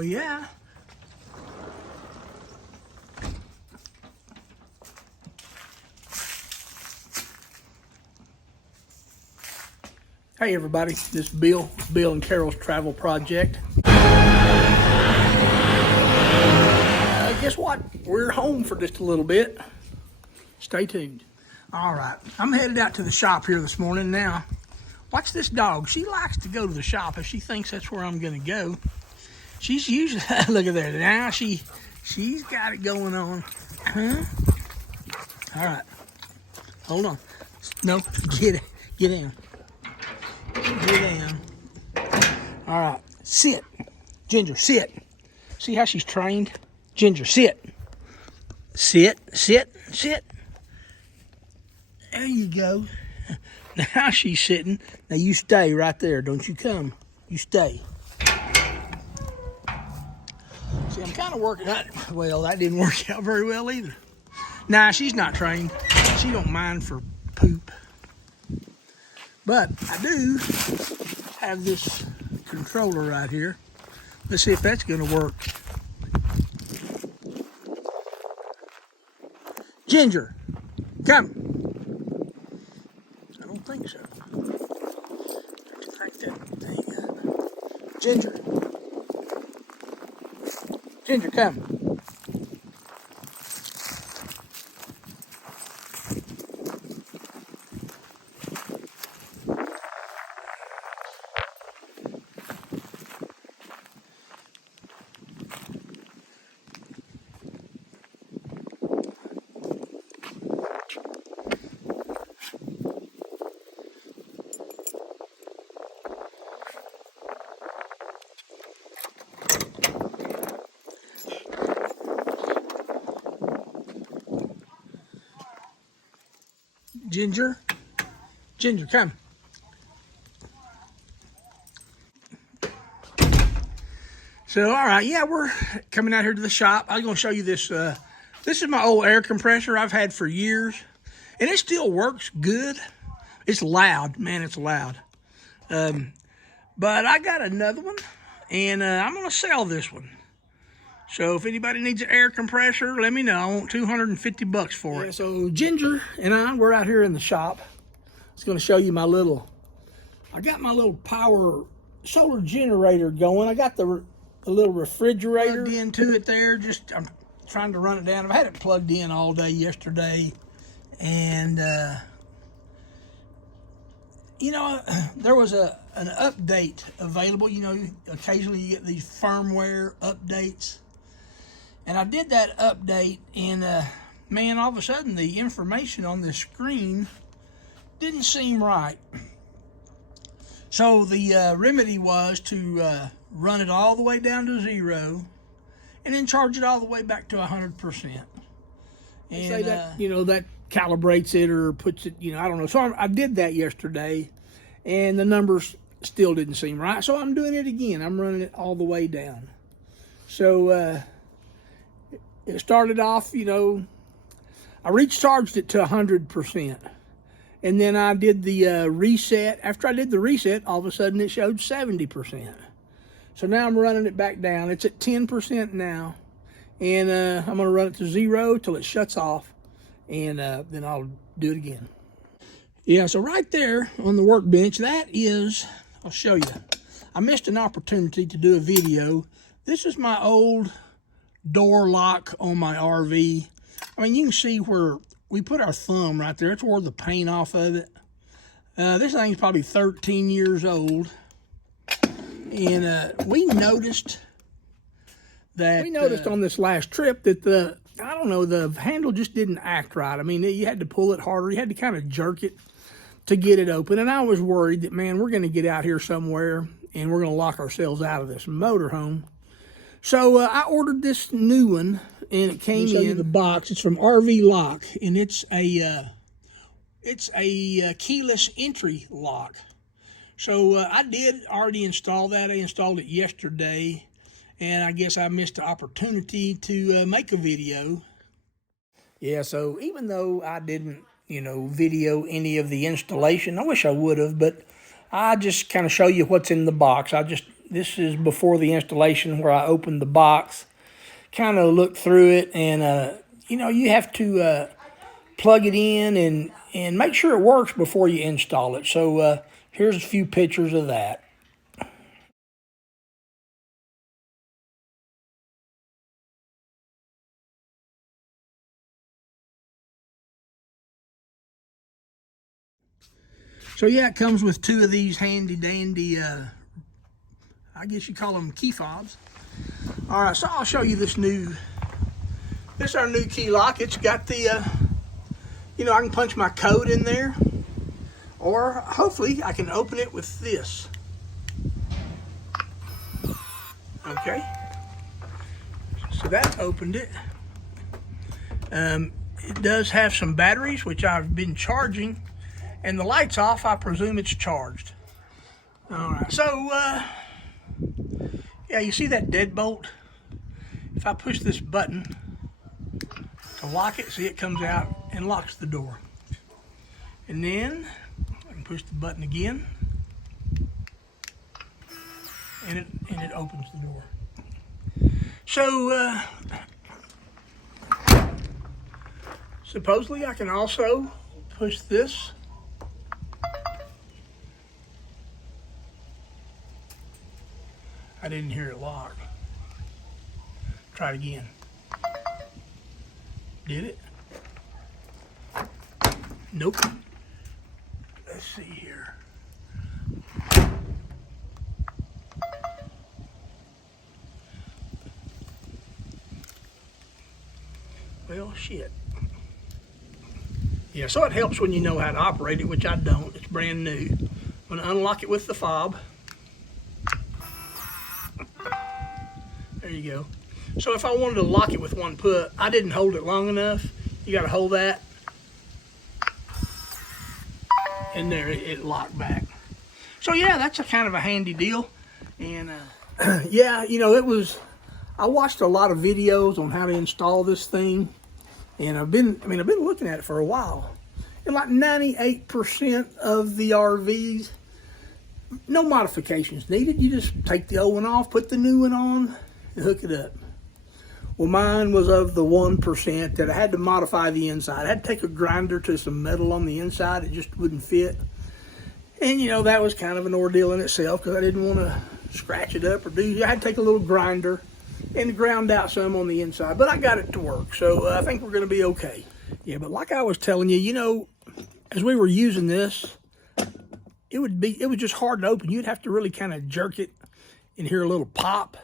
Well, yeah. Hey everybody, this is Bill and Carol's Travel Project. Guess what? We're home for just a little bit. Stay tuned. All right, I'm headed out to the shop here this morning now. Watch this dog. She likes to go to the shop if she thinks that's where I'm gonna go. She's usually, look at there, now she's got it going on. Huh? All right, hold on. No, get in. Get down. All right, sit. Ginger, sit. See how she's trained? Ginger, sit. Sit. There you go. Now she's sitting. Now you stay right there. Don't you come. You stay. See, I'm kind of working out. Well, that didn't work out very well either. Nah, she's not trained. She don't mind for poop. But I do have this controller right here. Let's see if that's going to work. Ginger, come. I don't think so. Have to crank that thing up. Ginger, come. Ginger, come. So, all right, yeah, we're coming out here to the shop. I'm going to show you this. This is my old air compressor I've had for years, and it still works good. It's loud, man, it's loud. But I got another one, and I'm going to sell this one. So if anybody needs an air compressor, let me know. I want $250 for it. So Ginger and we're out here in the shop. I was going to show you I got my little power solar generator going. I got the little refrigerator plugged into it there. I'm trying to run it down. I've had it plugged in all day yesterday. And, you know, there was an update available. You know, occasionally you get these firmware updates. And I did that update, and man, all of a sudden the information on the screen didn't seem right. So the remedy was to run it all the way down to 0 and then charge it all the way back to 100%. And say that, you know, that calibrates it or puts it, you know, I don't know. So I did that yesterday, and the numbers still didn't seem right. So I'm doing it again. I'm running it all the way down. So it started off, you know, I recharged it to 100%. And then I did the reset. After I did the reset, all of a sudden it showed 70%. So now I'm running it back down. It's at 10% now. And I'm going to run it to 0 till it shuts off. And then I'll do it again. Yeah, so right there on the workbench, that is, I'll show you. I missed an opportunity to do a video. This is my old door lock on my RV. I mean, you can see where we put our thumb right there. It's where the paint off of it. This thing's probably 13 years old. And we noticed on this last trip that the handle just didn't act right. I mean, you had to pull it harder. You had to kind of jerk it to get it open. And I was worried that, man, we're going to get out here somewhere and we're going to lock ourselves out of this motorhome. So I ordered this new one, and it came in the box. It's from RV Lock, and it's a keyless entry lock. So I did already install that. I installed it yesterday, and I guess I missed the opportunity to make a video. Yeah, so even though I didn't, you know, video any of the installation, I wish I would have, but I just kind of show you what's in the box. I just This is before the installation where I opened the box, kind of looked through it, and you know, you have to plug it in and make sure it works before you install it. So here's a few pictures of that. So yeah, it comes with two of these handy dandy, I guess you call them key fobs. All right, so I'll show you this is our new key lock. It's got the, you know, I can punch my code in there, or hopefully I can open it with this. Okay, so that opened it. It does have some batteries, which I've been charging, and the light's off. I presume it's charged. All right, so yeah, you see that deadbolt? If I push this button to lock it, see, it comes out and locks the door. And then I can push the button again, and it opens the door. So supposedly I can also push this. I didn't hear it lock. Try it again. Did it? Nope. Let's see here. Well, shit. Yeah, so it helps when you know how to operate it, which I don't. It's brand new. I'm going to unlock it with the fob. There you go. So if I wanted to lock it with one put, I didn't hold it long enough. You got to hold that. And there, it locked back. So yeah, that's a kind of a handy deal. And yeah, you know, I watched a lot of videos on how to install this thing. And I've been looking at it for a while. And like 98% of the RVs, no modifications needed. You just take the old one off, put the new one on, and hook it up. Well, mine was of the 1% that I had to modify the inside. I had to take a grinder to some metal on the inside. It just wouldn't fit. And, you know, that was kind of an ordeal in itself because I didn't want to scratch it up or I had to take a little grinder and ground out some on the inside. But I got it to work, so I think we're going to be okay. Yeah, but like I was telling you, you know, as we were using this, it was just hard to open. You'd have to really kind of jerk it and hear a little pop.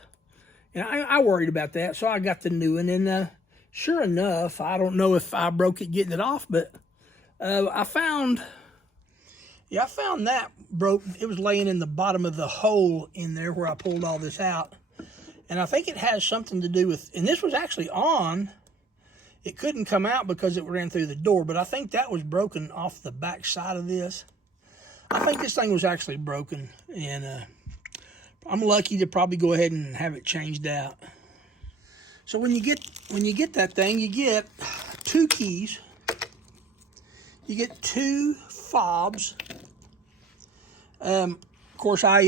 And I worried about that, so I got the new one. And sure enough, I don't know if I broke it getting it off, but I found that broke. It was laying in the bottom of the hole in there where I pulled all this out. And I think it has something to do with, and this was actually on. It couldn't come out because it ran through the door, but I think that was broken off the back side of this. I think this thing was actually broken, and I'm lucky to probably go ahead and have it changed out. So when you get that thing, you get two keys. You get two fobs. Of course, I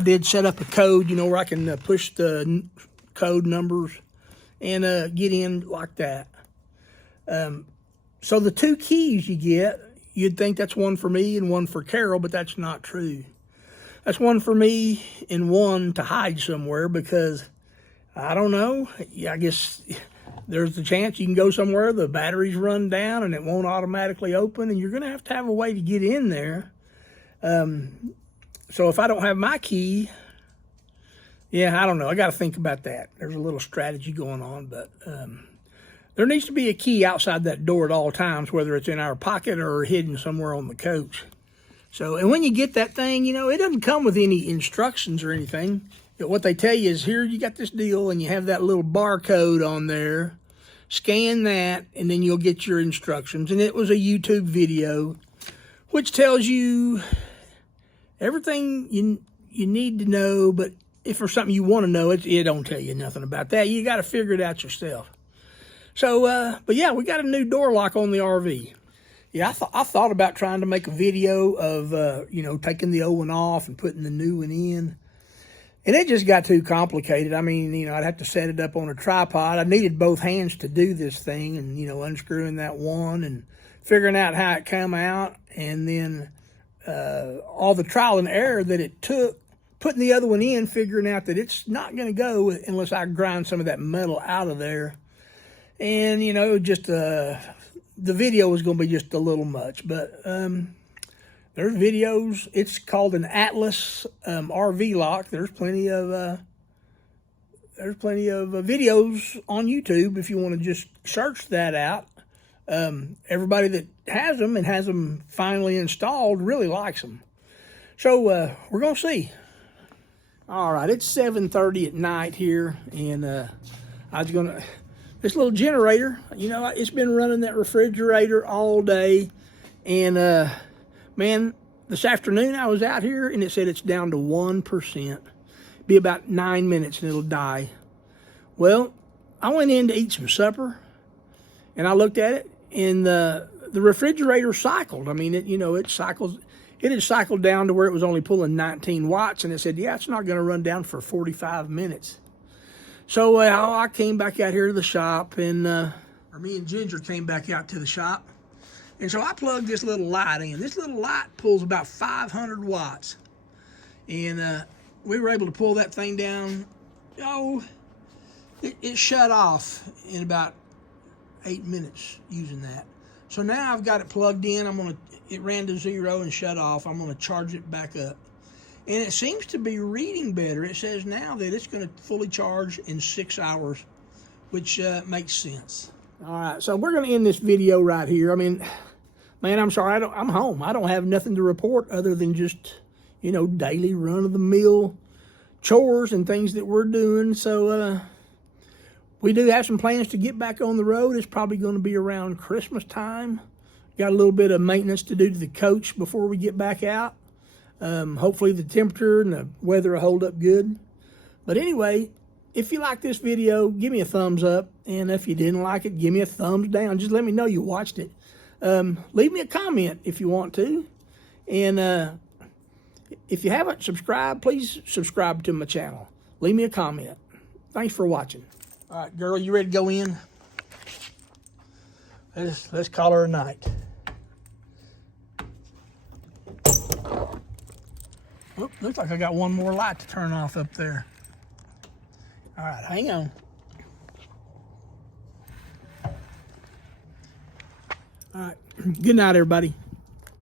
did set up a code, you know, where I can push the code numbers and get in like that. So the two keys you get, you'd think that's one for me and one for Carol, but that's not true. That's one for me and one to hide somewhere because, I don't know, I guess there's the chance you can go somewhere, the batteries run down and it won't automatically open, and you're going to have a way to get in there. So if I don't have my key, yeah, I don't know. I got to think about that. There's a little strategy going on, but there needs to be a key outside that door at all times, whether it's in our pocket or hidden somewhere on the coach. So, and when you get that thing, you know, it doesn't come with any instructions or anything. What they tell you is, here, you got this deal, and you have that little barcode on there. Scan that, and then you'll get your instructions. And it was a YouTube video, which tells you everything you need to know, but if there's something you want to know, it don't tell you nothing about that. You got to figure it out yourself. So, but yeah, we got a new door lock on the RV. Yeah, I thought about trying to make a video of, you know, taking the old one off and putting the new one in. And it just got too complicated. I mean, you know, I'd have to set it up on a tripod. I needed both hands to do this thing and, you know, unscrewing that one and figuring out how it came out. And then all the trial and error that it took, putting the other one in, figuring out that it's not going to go unless I grind some of that metal out of there. And, you know, just the video was going to be just a little much. But there's videos. It's called an Atlas RV lock. There's plenty of videos on YouTube if you want to just search that out. Everybody that has them and has them finally installed really likes them. So we're going to see. All right, it's 7:30 at night here, and I was going to... This little generator, you know, it's been running that refrigerator all day. And, man, this afternoon I was out here, and it said it's down to 1%. Be about 9 minutes, and it'll die. Well, I went in to eat some supper, and I looked at it, and the refrigerator cycled. I mean, it cycles. It had cycled down to where it was only pulling 19 watts, and it said, yeah, it's not going to run down for 45 minutes. So I came back out here to the shop, and me and Ginger came back out to the shop. And so I plugged this little light in. This little light pulls about 500 watts. And we were able to pull that thing down. Oh, it shut off in about 8 minutes using that. So now I've got it plugged in. It ran to 0 and shut off. I'm going to charge it back up. And it seems to be reading better. It says now that it's going to fully charge in 6 hours, which makes sense. All right, so we're going to end this video right here. I mean, man, I'm sorry. I'm home. I don't have nothing to report other than just, you know, daily run-of-the-mill chores and things that we're doing. So we do have some plans to get back on the road. It's probably going to be around Christmas time. Got a little bit of maintenance to do to the coach before we get back out. Hopefully the temperature and the weather will hold up good. But anyway, if you like this video, give me a thumbs up. And if you didn't like it, give me a thumbs down. Just let me know you watched it. Leave me a comment if you want to. And if you haven't subscribed, please subscribe to my channel. Leave me a comment. Thanks for watching. All right, girl, you ready to go in? Let's call her a night. Oop, looks like I got one more light to turn off up there. All right, hang on. All right, good night, everybody.